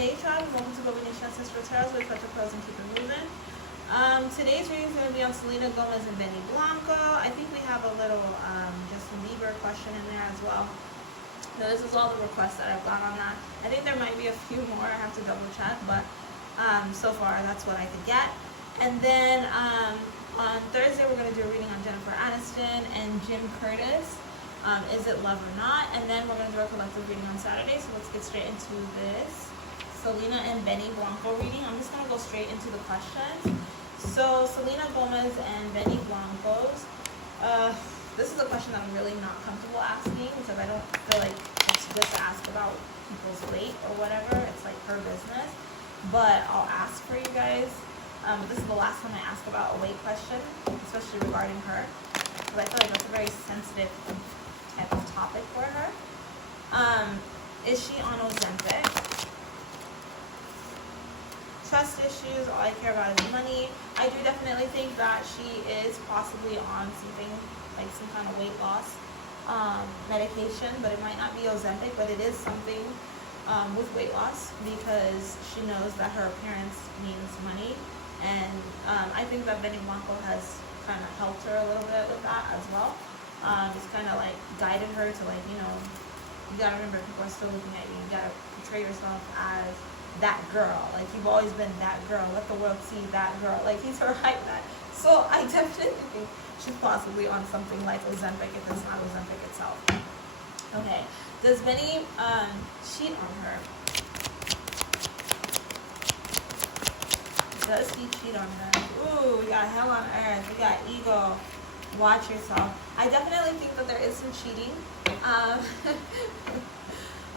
Hey tribe, welcome to Bobo-Nesha Ancestral Tarot, where we touch the pearls and keep it moving. Today's reading is going to be on Selena Gomez and Benny Blanco. I think we have a little just Libra question in there as well. So this is all the requests that I've got on that. I think there might be a few more. I have to double check, but so far that's what I could get. And then on Thursday we're going to do a reading on Jennifer Aniston and Jim Curtis. Is it love or not? And then we're going to do a collective reading on Saturday. So let's get straight into this Selena and Benny Blanco reading. I'm just going to go straight into the questions. So Selena Gomez and Benny Blanco's. This is a question that I'm really not comfortable asking because I don't feel like it's good to ask about people's weight or whatever. It's like her business. But I'll ask for you guys. This is the last time I ask about a weight question, especially regarding her. Because I feel like that's a very sensitive type of topic for her. Is she on Ozempic? Trust issues, all I care about is money. I do definitely think that she is possibly on something like some kind of weight loss medication, but it might not be Ozempic, but it is something with weight loss because she knows that her appearance means money. And I think that Benny Blanco has kind of helped her a little bit with that as well. It's kind of like guided her to like, you know, you gotta remember people are still looking at you. You gotta portray yourself as that girl. Like you've always been that girl. Let the world see that girl. Like he's her hype man. So I definitely think she's possibly on something like Ozempic if it's not Ozempic itself. Okay. Does Benny cheat on her? Does he cheat on her? Ooh, we got hell on earth. We got ego. Watch yourself. I definitely think that there is some cheating.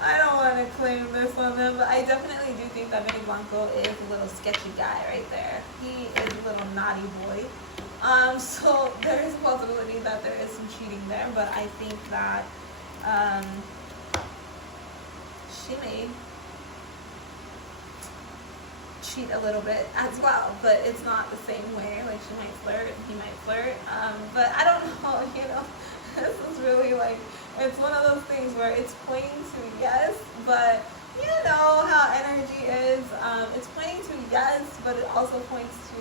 I don't want to claim this on them, but I definitely do think that Benny Blanco is a little sketchy guy right there. He is a little naughty boy. So there is a possibility that there is some cheating there, but I think that she may cheat a little bit as well, but it's not the same way. Like she might flirt, he might flirt, but I don't know, you know. This is really like, it's one of those things where it's pointing to yes, but you know how energy is. It's pointing to yes, but it also points to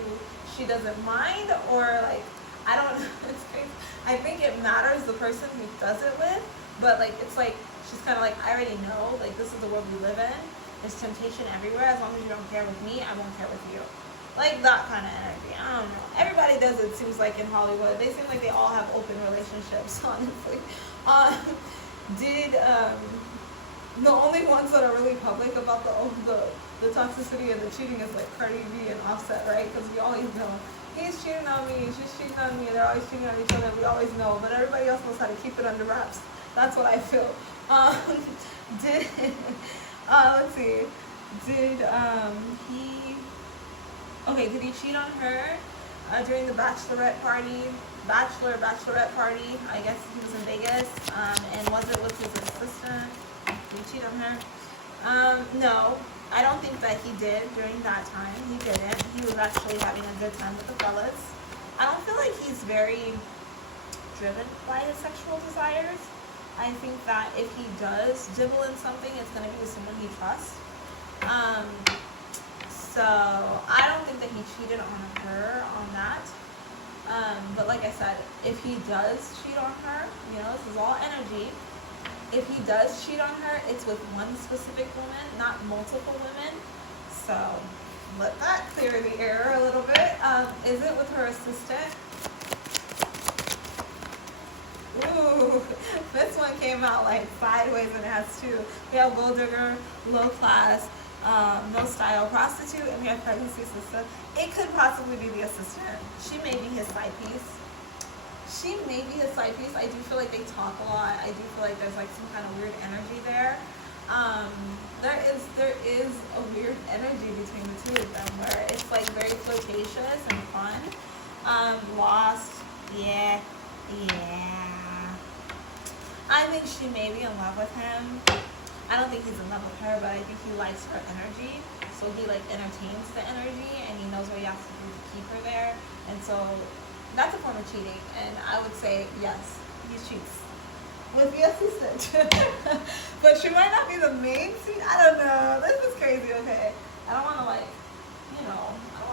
she doesn't mind, or like, I don't know, it's crazy. I think it matters the person who does it with, but like, it's like, she's kind of like, I already know, like this is the world we live in. There's temptation everywhere. As long as you don't care with me, I won't care with you. Like that kind of energy. I don't know. Everybody does it, seems like, in Hollywood. They seem like they all have open relationships, honestly. The only ones that are really public about the toxicity and the cheating is like Cardi B and Offset, right? Because we always know he's cheating on me, she's cheating on me, they're always cheating on each other. We always know, but everybody else knows how to keep it under wraps. That's what I feel. Let's see. Did he cheat on her during the bachelorette party? Bachelorette party. I guess he was in Vegas. And was it with his assistant? Did he cheat on her? No, I don't think that he did during that time. He didn't. He was actually having a good time with the fellas. I don't feel like he's very driven by his sexual desires. I think that if he does dibble in something, it's going to be with someone he trusts. So I don't think that he cheated on her on that. But like I said, if he does cheat on her, you know, this is all energy. If he does cheat on her, it's with one specific woman, not multiple women. So let that clear the air a little bit. Is it with her assistant? Ooh, this one came out like sideways and it has two. We have gold digger, low class, no style prostitute, and we have pregnancy assistant. It could possibly be the assistant. She may be his side piece. I do feel like they talk a lot. I do feel like there's like some kind of weird energy there. There is a weird energy between the two of them where it's like very flirtatious and fun. Lost, yeah. I think she may be in love with him. I don't think he's in love with her, but I think he likes her energy. So he like entertains the energy and he knows what he has to do to keep her there. And so that's a form of cheating. And I would say, yes, he cheats with the assistant. But she might not be the main scene. I don't know. This is crazy. Okay. I don't want to like, I don't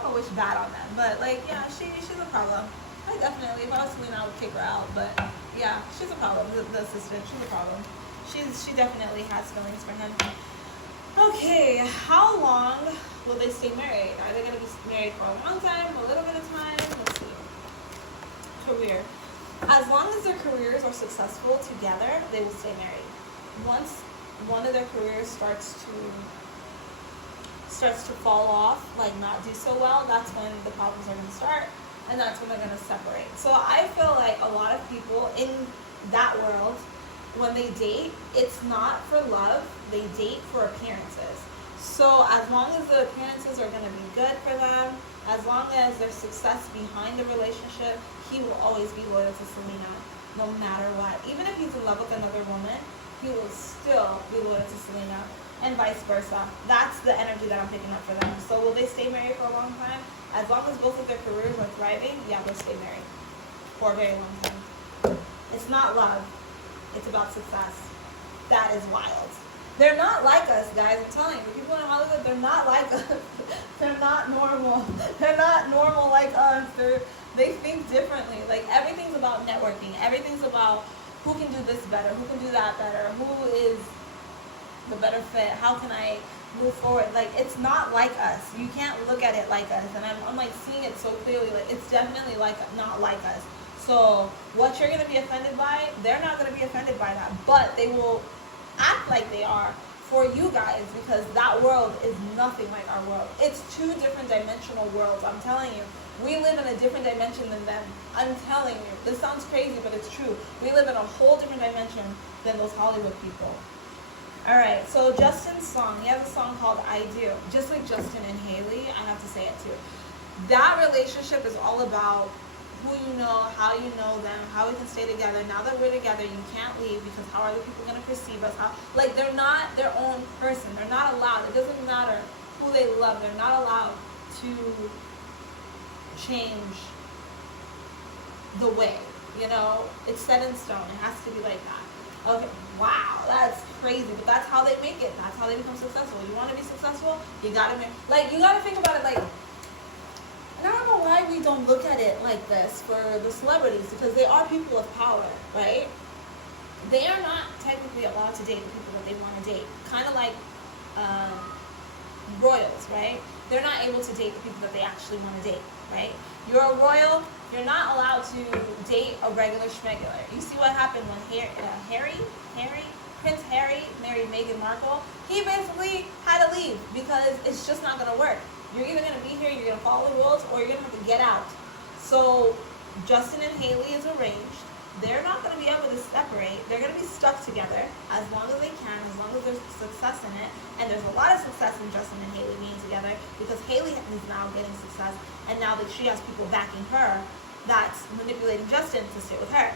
want to wish bad on them, but like, yeah, she's a problem. I definitely, if I was Selena, I would kick her out, but yeah, she's a problem. The assistant, she's a problem. She definitely has feelings for him. Okay, how long will they stay married? Are they going to be married for a long time, a little bit of time? Let's see. Career. As long as their careers are successful together, they will stay married. Once one of their careers starts to fall off, like not do so well, that's when the problems are going to start, and that's when they're going to separate. So I feel like a lot of people in that world, when they date, it's not for love, they date for appearances. So as long as the appearances are going to be good for them, as long as there's success behind the relationship, he will always be loyal to Selena, no matter what. Even if he's in love with another woman, he will still be loyal to Selena, and vice versa. That's the energy that I'm picking up for them. So will they stay married for a long time? As long as both of their careers are thriving, yeah, they'll stay married for a very long time. It's not love. It's about success. That is wild. They're not like us, guys. I'm telling you, the people in Hollywood, they're not like us. They're not normal. They're not normal like us. They think differently. Like, everything's about networking. Everything's about who can do this better, who can do that better, who is the better fit, how can I move forward. Like, it's not like us. You can't look at it like us. And I'm like seeing it so clearly. Like, it's definitely not like us. So what you're going to be offended by, they're not going to be offended by that. But they will act like they are for you guys, because that world is nothing like our world. It's two different dimensional worlds. I'm telling you. We live in a different dimension than them. I'm telling you. This sounds crazy, but it's true. We live in a whole different dimension than those Hollywood people. Alright, so Justin's song. He has a song called I Do. Just like Justin and Haley, I have to say it too. That relationship is all about who you know, how you know them, how we can stay together. Now that we're together, you can't leave, because how are the people going to perceive us? Like, they're not their own person. They're not allowed. It doesn't matter who they love. They're not allowed to change the way. It's set in stone. It has to be like that. Okay, wow, that's crazy, but that's how they make it. That's how they become successful. You want to be successful, you gotta you gotta think about it like. And I don't know why we don't look at it like this for the celebrities, because they are people of power, right? They are not technically allowed to date the people that they want to date. Kind of like royals, right? They're not able to date the people that they actually want to date, right? You're a royal, you're not allowed to date a regular schmegular. You see what happened when Prince Harry married Meghan Markle? He basically had to leave, because it's just not going to work. You're either going to be here, you're going to follow the rules, or you're going to have to get out. So Justin and Haley is arranged. They're not going to be able to separate. They're going to be stuck together as long as they can, as long as there's success in it. And there's a lot of success in Justin and Haley being together, because Haley is now getting success, and now that she has people backing her, that's manipulating Justin to stay with her.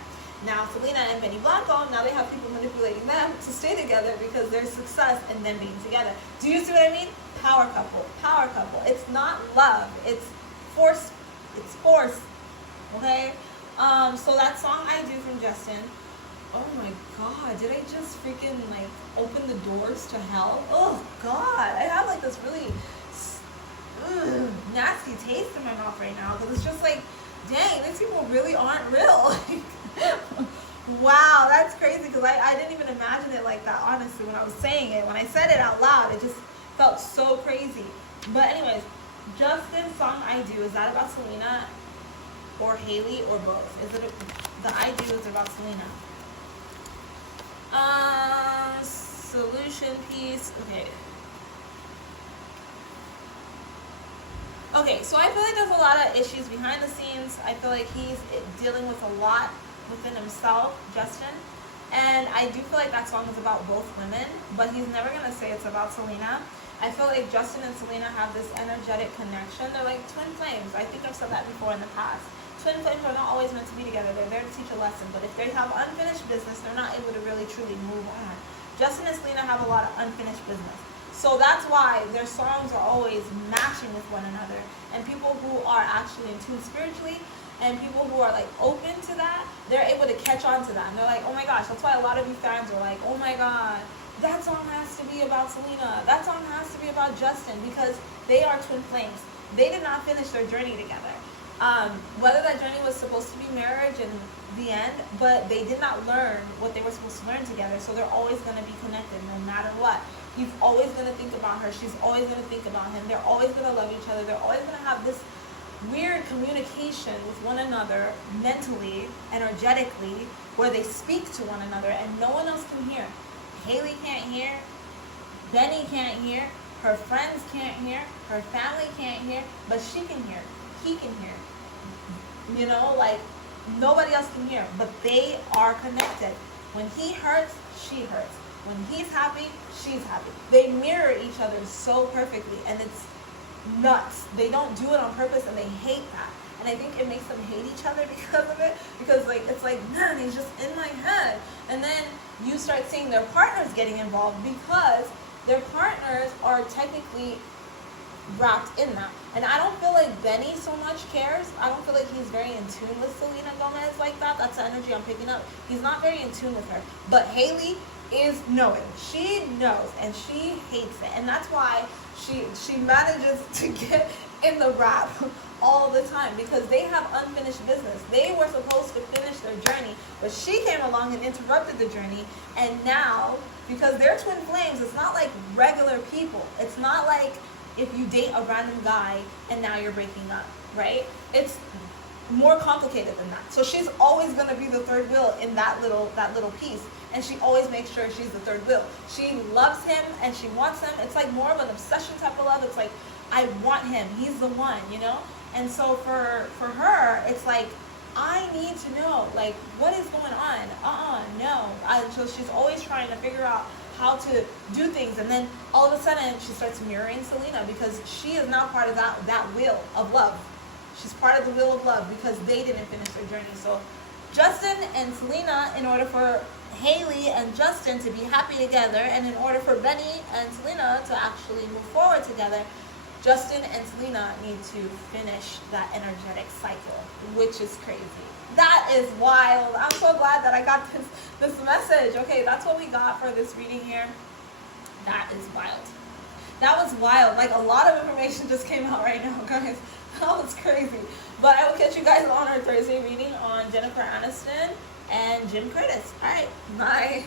Now Selena and Benny Blanco, now they have people manipulating them to stay together, because there's success in them being together. Do you see what I mean? Power couple. Power couple. It's not love. It's force. It's force. Okay? So that song I Do from Justin, oh my god, did I just freaking open the doors to hell? Oh god, I have this really nasty taste in my mouth right now, because it's just dang, these people really aren't real. Wow, that's crazy, because I didn't even imagine it like that, honestly, when I was saying it. When I said it out loud, it just felt so crazy. But anyways, Justin's song I Do, is that about Selena or Haley or both? Is it the I Do is about Selena? Solution piece. Okay, so I feel like there's a lot of issues behind the scenes. I feel like he's dealing with a lot within himself, Justin. And I do feel like that song is about both women, but he's never going to say it's about Selena. I feel like Justin and Selena have this energetic connection. They're like twin flames. I think I've said that before in the past. Twin flames are not always meant to be together. They're there to teach a lesson. But if they have unfinished business, they're not able to really truly move on. Justin and Selena have a lot of unfinished business. So that's why their songs are always matching with one another. And people who are actually in tune spiritually, and people who are open to that, they're able to catch on to that. And they're like, oh my gosh, that's why a lot of you fans are like, oh my god, that song has to be about Selena. That song has to be about Justin because they are twin flames. They did not finish their journey together. Whether that journey was supposed to be marriage in the end, but they did not learn what they were supposed to learn together, so they're always going to be connected no matter what. He's always going to think about her. She's always going to think about him. They're always going to love each other. They're always going to have this weird communication with one another mentally, energetically, where they speak to one another and no one else can hear. Haley can't hear. Benny can't hear. Her friends can't hear. Her family can't hear. But she can hear. He can hear. You know, like nobody else can hear. But they are connected. When he hurts, she hurts. When he's happy, she's happy. They mirror each other so perfectly, and it's nuts. They don't do it on purpose, and they hate that. And I think it makes them hate each other because of it. Because like it's like, man, he's just in my head. And then you start seeing their partners getting involved because their partners are technically wrapped in that. And I don't feel like Benny so much cares. I don't feel like he's very in tune with Selena Gomez like that. That's the energy I'm picking up. He's not very in tune with her. But Haley is knowing. She knows and she hates it. And that's why she manages to get in the rap all the time, because they have unfinished business. They were supposed to finish their journey, but she came along and interrupted the journey. And now, because they're twin flames, it's not like regular people. It's not like if you date a random guy and now you're breaking up, right? It's more complicated than that. So she's always going to be the third wheel in that little piece, and she always makes sure she's the third wheel. She loves him and she wants him. It's like more of an obsession type of love. It's like, I want him. He's the one, you know? And so for her, it's like, I need to know, like, what is going on? No. So she's always trying to figure out how to do things, and then all of a sudden she starts mirroring Selena because she is now part of that wheel of love. She's part of the wheel of love because they didn't finish their journey. So Justin and Selena, in order for Haley and Justin to be happy together, and in order for Benny and Selena to actually move forward together, Justin and Selena need to finish that energetic cycle, which is crazy. That is wild. I'm so glad that I got this message. Okay, that's what we got for this reading here. That is wild. That was wild. Like, a lot of information just came out right now, guys. That was crazy. But I will catch you guys on our Thursday reading on Jennifer Aniston and Jim Curtis. All right, bye.